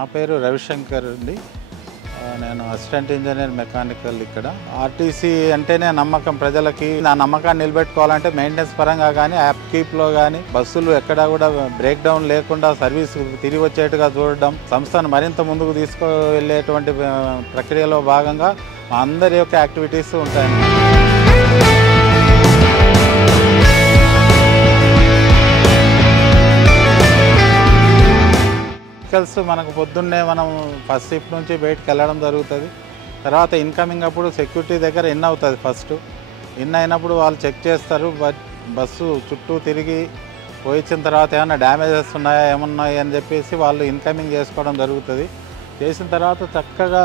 నా పేరు రవిశంకర్ అండి. నేను అసిస్టెంట్ ఇంజనీర్ మెకానికల్ ఇక్కడ. ఆర్టీసీ అంటేనే నమ్మకం ప్రజలకి. నా నమ్మకాన్ని నిలబెట్టుకోవాలంటే మెయింటెనెన్స్ పరంగా కానీ, యాప్ కీప్లో కానీ బస్సులు ఎక్కడా కూడా బ్రేక్ డౌన్ లేకుండా సర్వీస్ తిరిగి వచ్చేట్టుగా చూడడం, సంస్థను మరింత ముందుకు తీసుకువెళ్ళేటువంటి ప్రక్రియలో భాగంగా మా అందరి యొక్క యాక్టివిటీస్ ఉంటాయండి. వెహికల్స్ మనకు పొద్దున్నే మనం ఫస్ట్ షిఫ్ట్ నుంచి బయటకు వెళ్ళడం జరుగుతుంది. తర్వాత ఇన్కమింగ్ అప్పుడు సెక్యూరిటీ దగ్గర ఇన్ అవుతుంది. ఫస్ట్ ఇన్ అయినప్పుడు వాళ్ళు చెక్ చేస్తారు. బస్సు చుట్టూ తిరిగి పోయించిన తర్వాత ఏమైనా డ్యామేజెస్ ఉన్నాయా ఏమున్నాయి అని చెప్పేసి వాళ్ళు ఇన్కమింగ్ చేసుకోవడం జరుగుతుంది. చేసిన తర్వాత చక్కగా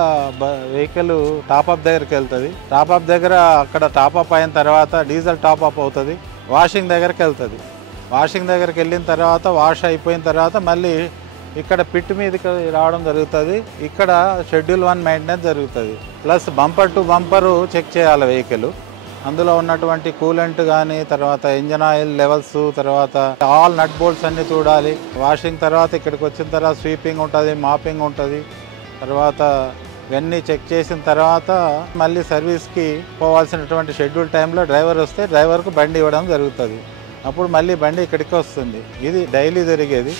వెహికల్ టాప్అప్ దగ్గరికి వెళ్తుంది. టాప్అప్ దగ్గర అక్కడ టాప్అప్ అయిన తర్వాత డీజిల్ టాప్అప్ అవుతుంది. వాషింగ్ దగ్గరికి వెళ్తుంది. వాషింగ్ దగ్గరికి వెళ్ళిన తర్వాత వాష్ అయిపోయిన తర్వాత మళ్ళీ ఇక్కడ పిట్ మీదకి రావడం జరుగుతుంది. ఇక్కడ షెడ్యూల్ 1 మెయింటెనెన్స్ జరుగుతుంది. Plus bumper to bumper check చేయాలి వెహికల్. అందులో ఉన్నటువంటి కూలెంట్ కానీ, తర్వాత ఇంజన్ ఆయిల్ లెవెల్స్, తర్వాత ఆల్ నట్ బోల్ట్స్ అన్నీ చూడాలి. వాషింగ్ తర్వాత ఇక్కడికి వచ్చిన తర్వాత స్వీపింగ్ ఉంటుంది, మాపింగ్ ఉంటుంది. తర్వాత ఇవన్నీ చెక్ చేసిన తర్వాత మళ్ళీ సర్వీస్కి పోవాల్సినటువంటి షెడ్యూల్ టైంలో డ్రైవర్ వస్తే డ్రైవర్కు బండి ఇవ్వడం జరుగుతుంది. అప్పుడు మళ్ళీ బండి ఇక్కడికి వస్తుంది. ఇది డైలీ జరిగేది.